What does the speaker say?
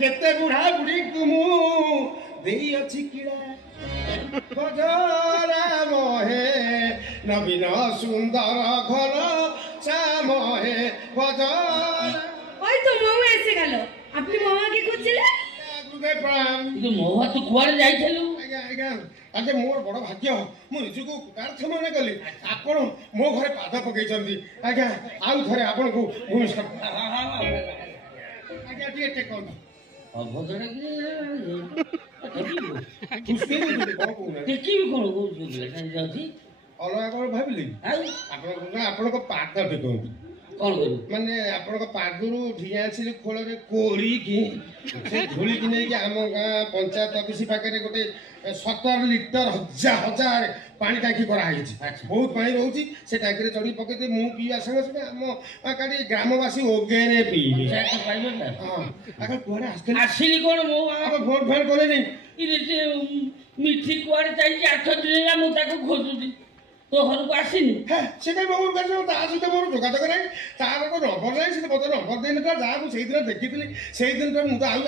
केते बुढ़ा बुढ़ी कुमु देई अछि किड़ा बजरा मोहे नवीन सुंदर घर श्यामहे बजरा ওই তো মামা এসে গেল আপনি মামাকে খুঁজছিলেন गुरुदेव प्रणाम কিন্তু মহুয়া তু কুয়াড়ে যাইছিলু आज्ञा आज्ञा आज मोर बड़ भाग्य मु निजको कृतार्थ मन कली आपण मो घरे पाद पकैछन्ती आज्ञा आउ थरे आपण को नमस्कार आज्ञा टेकन ଅଭଦ୍ର खुशी नहीं कोन कोन ଦେଖିବି କଣ କହୁଛୁ ଯାଉଛି अलगा कोन भाबिली ଆଉ आपण को पाद टेकन କଣ କରିବୁ माने आपण को पादरु ढिया छिले खोलरे कोरी की से धुली की नहीं कि आम गां पंचायत ऑफिस पाके गोटे 17 लिटर हजार पानी टाकी करा आइछि बहुत पानी रहउछि से टाकी रे चढ़ी पके मु पिया संगे संगे आम काडी ग्रामवासी ओगेने पीबे ପାଇବ ନା हां आका कोरे आस्ते ଆସିଲି କଣ ମୋ आप फोन फोन कोले नहीं ଇରେ ସେ ମିଠି କୁଆଡେ ଯାଇଛି 8 ଦିନ ହେଲା ମୁଁ ତାକୁ ଖୋଜୁଛି तो घरକୁ ଆସିନି से कहीं बहुत कर ता सहित मोर जोगाजोग नहीं तार को नंबर नहीं से मत नंबर देने तो जा सेही दिन देखिथिली सेही दिन तो मु तो आज